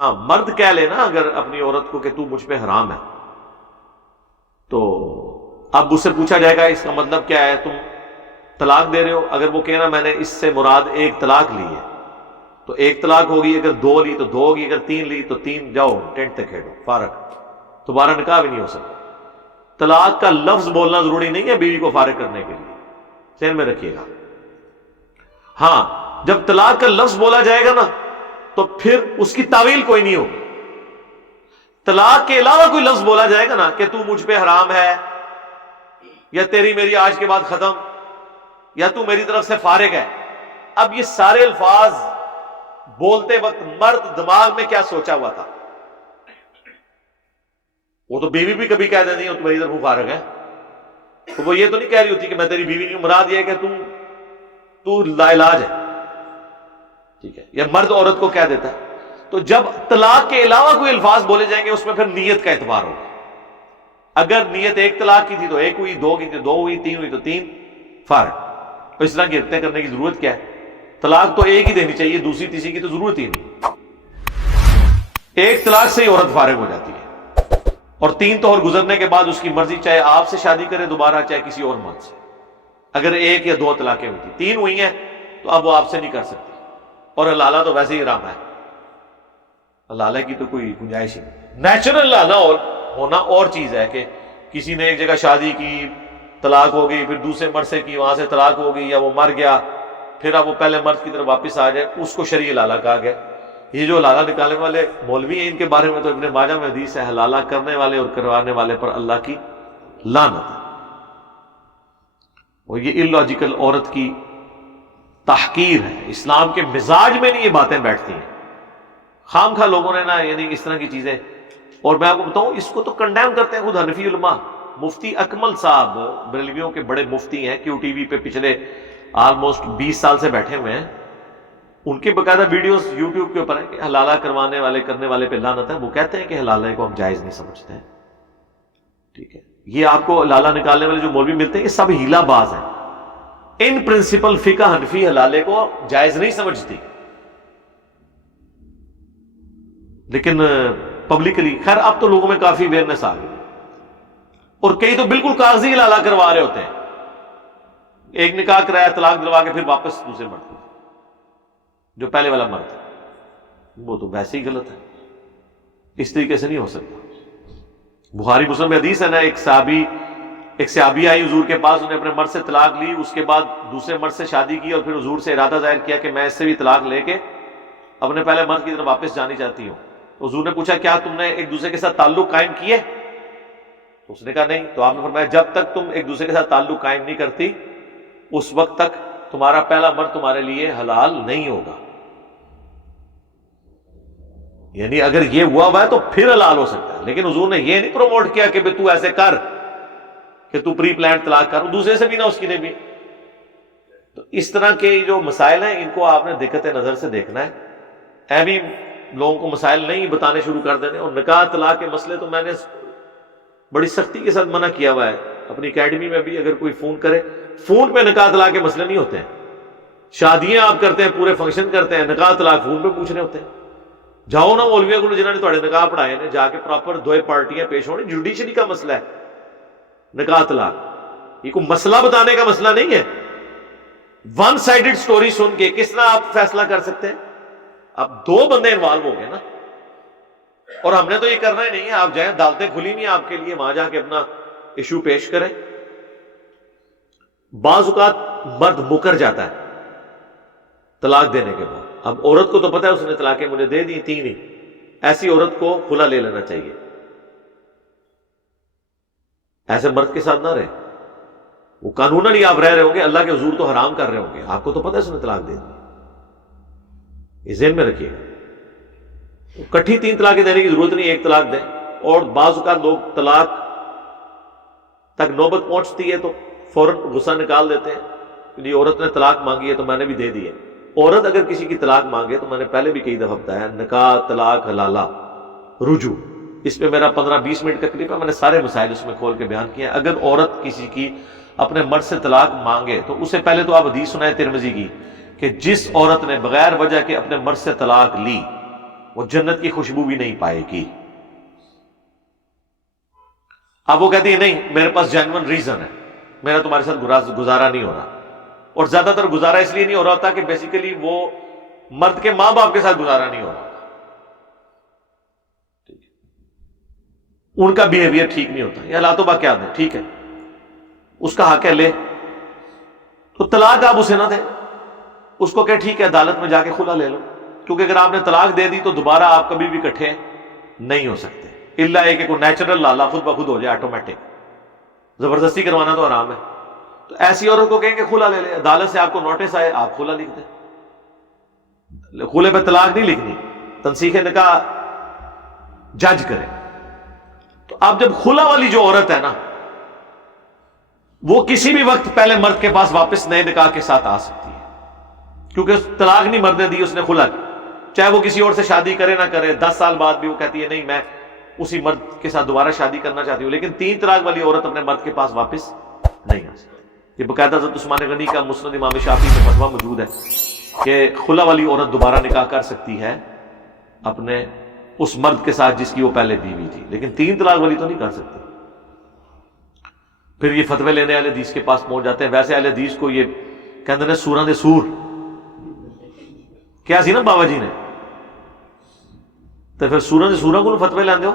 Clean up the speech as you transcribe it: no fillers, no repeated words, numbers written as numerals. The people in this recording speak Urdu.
ہاں مرد کہہ لینا اگر اپنی عورت کو کہ تو مجھ پہ حرام ہے، تو اب اس سے پوچھا جائے گا اس کا مطلب کیا ہے، تم طلاق دے رہے ہو؟ اگر وہ کہنا میں نے اس سے مراد ایک طلاق لی ہے تو ایک طلاق ہوگی، اگر دو لی تو دو ہوگی، اگر تین لی تو تین، جاؤ ٹینٹ تک کھیلو، فارغ، دوبارہ نکاح بھی نہیں ہو سکتا۔ طلاق کا لفظ بولنا ضروری نہیں ہے بیوی کو فارغ کرنے کے لیے، ذہن میں رکھیے گا۔ ہاں جب طلاق کا لفظ بولا جائے گا نا تو پھر اس کی تعویل کوئی نہیں ہوگی۔ طلاق کے علاوہ کوئی لفظ بولا جائے گا نا کہ تو مجھ پہ حرام ہے، یا تیری میری آج کے بعد ختم، یا تو میری طرف سے فارغ ہے، اب یہ سارے الفاظ بولتے وقت مرد دماغ میں کیا سوچا ہوا تھا؟ وہ تو بیوی بھی کبھی کہہ دیتی ہے تو میری طرف فارغ ہے، تو وہ یہ تو نہیں کہہ رہی ہوتی کہ میں تیری بیوی نہیں ہوں، مراد یہ ہے کہ تو لا علاج ہے، ٹھیک ہے، یا مرد عورت کو کہہ دیتا ہے۔ تو جب طلاق کے علاوہ کوئی الفاظ بولے جائیں گے اس میں پھر نیت کا اعتبار ہوگا۔ اگر نیت ایک طلاق کی تھی تو ایک ہوئی، دو کی تھی دو ہوئی، تین ہوئی تو تین، فارغ۔ تو اس طرح کی حرکتیں کرنے کی ضرورت کیا ہے؟ طلاق تو ایک ہی دینی چاہیے، دوسری تیسری کی تو ضرورت ہی نہیں۔ ایک طلاق سے ہی عورت فارغ ہو جاتی ہے، اور تین طہر گزرنے کے بعد اس کی مرضی، چاہے آپ سے شادی کرے دوبارہ، چاہے کسی اور مرد سے۔ اگر ایک یا دو طلاقیں ہوئی تھی، تین ہوئی ہیں تو اب وہ آپ سے نہیں کر سکتی، اور حلالہ تو ویسے ہی حرام ہے، حلالہ کی تو کوئی گنجائش ہی نہیں۔ نیچرل حلالہ ہونا اور چیز ہے کہ کسی نے ایک جگہ شادی کی، طلاق ہو گئی، پھر دوسرے مرد سے کی، وہاں سے طلاق ہو گئی، یا وہ مر گیا، پھر اب وہ پہلے مرد کی طرف واپس آ جائے، اس کو شرعی حلالہ کہا گیا۔ یہ جو حلالہ نکالنے والے مولوی ہیں ان کے بارے میں تو ابن ماجہ میں حدیث ہے، حلالہ کرنے والے اور کروانے والے پر اللہ کی لعنت ہے۔ اور یہ اللاجیکل عورت کی تحقیر ہے، اسلام کے مزاج میں نہیں یہ باتیں بیٹھتی ہیں۔ خام خواہ لوگوں نے نا یعنی اس طرح کی چیزیں، اور میں آپ کو بتاؤں اس کو تو کنڈیم کرتے ہیں خود حنفی علماء۔ مفتی اکمل صاحب بریلویوں کے بڑے مفتی ہیں، کیو ٹی وی پہ پچھلے آلموسٹ 20 سال سے بیٹھے ہوئے ہیں، ان کے باقاعدہ ویڈیوز یوٹیوب کے اوپر ہیں کہ حلالہ کروانے والے کرنے والے پہ لعنت ہے۔ وہ کہتے ہیں کہ حلالہ کو ہم جائز نہیں سمجھتے ہیں، ٹھیک ہے۔ یہ آپ کو حلالہ نکالنے والے جو مولوی ملتے ہیں یہ سب ہیلا باز ہیں۔ ان پرنسپل فقہ حنفی حلالے کو جائز نہیں سمجھتی، لیکن پبلکلی خیر اب تو لوگوں میں کافی اویئرنیس آ گئی، اور کئی تو بالکل کاغذی حلالہ کروا رہے ہوتے ہیں، ایک نکاح کرایا، طلاق دلوا کے پھر واپس دوسرے مرد کو، جو پہلے والا مرد ہے وہ تو ویسے ہی غلط ہے۔ اس طریقے سے نہیں ہو سکتا۔ بخاری مسلم میں حدیث ہے نا، ایک صحابی آئی حضور کے پاس، انہوں نے اپنے مرد سے طلاق لی، اس کے بعد دوسرے مرد سے شادی کی، اور پھر حضور سے ارادہ ظاہر کیا کہ میں اس سے بھی طلاق لے کے اپنے پہلے مرد کی طرف واپس جانی چاہتی ہوں۔ تو حضور نے پوچھا کیا تم نے ایک دوسرے کے ساتھ تعلق قائم کیے؟ تو اس نے کہا نہیں۔ تو آپ نے فرمایا جب تک تم ایک دوسرے کے ساتھ تعلق قائم نہیں کرتی اس وقت تک تمہارا پہلا مرد تمہارے لیے حلال نہیں ہوگا۔ یعنی اگر یہ ہوا ہے تو پھر حلال ہو سکتا ہے، لیکن حضور نے یہ نہیں پروموٹ کیا کہ تو ایسے کر کہ تو پری پلانڈ طلاق کر، دوسرے سے بھی نہ اس کی نے بھی۔ تو اس طرح کے جو مسائل ہیں ان کو آپ نے دقت نظر سے دیکھنا ہے، بھی لوگوں کو مسائل نہیں بتانے شروع کر دینے۔ اور نکاح طلاق کے مسئلے تو میں نے بڑی سختی کے ساتھ منع کیا ہوا ہے اپنی اکیڈمی میں بھی، اگر کوئی فون کرے، فون پہ نکاح طلاق کے مسئلے نہیں ہوتے ہیں۔ شادیاں آپ کرتے ہیں، پورے فنکشن کرتے ہیں، نکاح طلاق فون پہ پوچھ رہے ہوتے ہیں۔ جاؤ نا مولویوں کو جنہوں نے تھوڑے نکاح پڑھائے نے، جا کے پراپر دو پارٹیاں پیش ہونی، جوڈیشری کا مسئلہ ہے نکاح طلاق، یہ کوئی مسئلہ بتانے کا مسئلہ نہیں ہے۔ ون سائیڈڈ سٹوری سن کے کس طرح آپ فیصلہ کر سکتے ہیں؟ اب دو بندے انوالو ہو گئے نا، اور ہم نے تو یہ کرنا ہی نہیں ہے۔ آپ جائیں، عدالتیں کھلی ہوئی ہیں آپ کے لیے، وہاں جا کے اپنا ایشو پیش کریں۔ بعض اوقات مرد مکر جاتا ہے طلاق دینے کے بعد، اب عورت کو تو پتہ ہے اس نے طلاقیں مجھے دے دی، تین ہی، ایسی عورت کو کھلا لے لینا چاہیے، ایسے مرد کے ساتھ نہ رہے۔ وہ قانوناً ہی آپ رہ رہے ہوں گے، اللہ کے حضور تو حرام کر رہے ہوں گے، آپ کو تو پتہ ہے اس نے طلاق دے دی، یہ ذہن میں رکھیے گا۔ کٹھی تین طلاقیں دینے کی ضرورت نہیں، ایک طلاق دیں۔ اور بعض اوقات لوگ طلاق تک نوبت پہنچتی ہے تو فوراً غصہ نکال دیتے ہیں کہ عورت نے طلاق مانگی ہے تو میں نے بھی دے دی ہے۔ عورت اگر کسی کی طلاق مانگے تو میں نے پہلے بھی کئی دفعہ بتایا، نکاح، طلاق، حلالہ، رجوع، اس پہ میرا 15-20 منٹ کا کلپ ہے، میں نے سارے مسائل اس میں کھول کے بیان کیے ہیں۔ اگر عورت کسی کی اپنے مرد سے طلاق مانگے تو اسے پہلے تو آپ حدیث سنائیں ترمذی کی کہ جس عورت نے بغیر وجہ کے اپنے مرد سے طلاق لی وہ جنت کی خوشبو بھی نہیں پائے گی۔ اب وہ کہتی ہے نہیں میرے پاس جینوئن ریزن ہے، میرا تمہارے ساتھ گزارا نہیں ہو رہا، اور زیادہ تر گزارا اس لیے نہیں ہو رہا ہوتا کہ بیسیکلی وہ مرد کے ماں باپ کے ساتھ گزارا نہیں ہو رہا، ان کا بیہیویئر ٹھیک نہیں ہوتا، یہ حالات با کیا دیں، ٹھیک ہے اس کا حق ہے لے، تو طلاق آپ اسے نہ دیں، اس کو کہ ٹھیک ہے عدالت میں جا کے خلا لے لو، کیونکہ اگر آپ نے طلاق دے دی تو دوبارہ آپ کبھی بھی اکٹھے نہیں ہو سکتے، الا ایک کہ کوئی نیچرل لالا خود بخود ہو جائے آٹومیٹک، زبردستی کروانا تو حرام ہے۔ تو ایسی عورت کو کہیں کہ خلا لے لے، عدالت سے آپ کو نوٹس آئے آپ خلا لکھ دیں، خلے پہ طلاق نہیں لکھنی، تنسیخ نکاح جج کرے۔ تو اب جب خلا والی جو عورت ہے نا وہ کسی بھی وقت پہلے مرد کے پاس واپس نئے نکاح کے ساتھ آ سکتی ہے، کیونکہ طلاق نہیں مرد نے دی، اس نے خلا، چاہے وہ کسی اور سے شادی کرے نہ کرے، 10 سال بعد بھی وہ کہتی ہے نہیں میں اسی مرد کے ساتھ دوبارہ شادی کرنا چاہتی ہوں، لیکن 3 طلاق والی عورت اپنے مرد کے پاس واپس نہیں آ سکتی۔ یہ باقاعدہ حضرت عثمان غنی کا مسند امام شافعی میں فتویٰ موجود ہے کہ خلا والی عورت دوبارہ نکاح کر سکتی ہے اپنے اس مرد کے ساتھ جس کی وہ پہلے بیوی تھی، لیکن 3 طلاق والی تو نہیں کر سکتی۔ پھر یہ فتوے لینے اہل حدیث کے پاس پہنچ جاتے ہیں، ویسے اہل حدیث کو یہ کہتے ہیں سوراں دے سور کیا سی نا بابا جی نے، تو پھر سوراں دے سوراں کو فتوے لیندے ہو،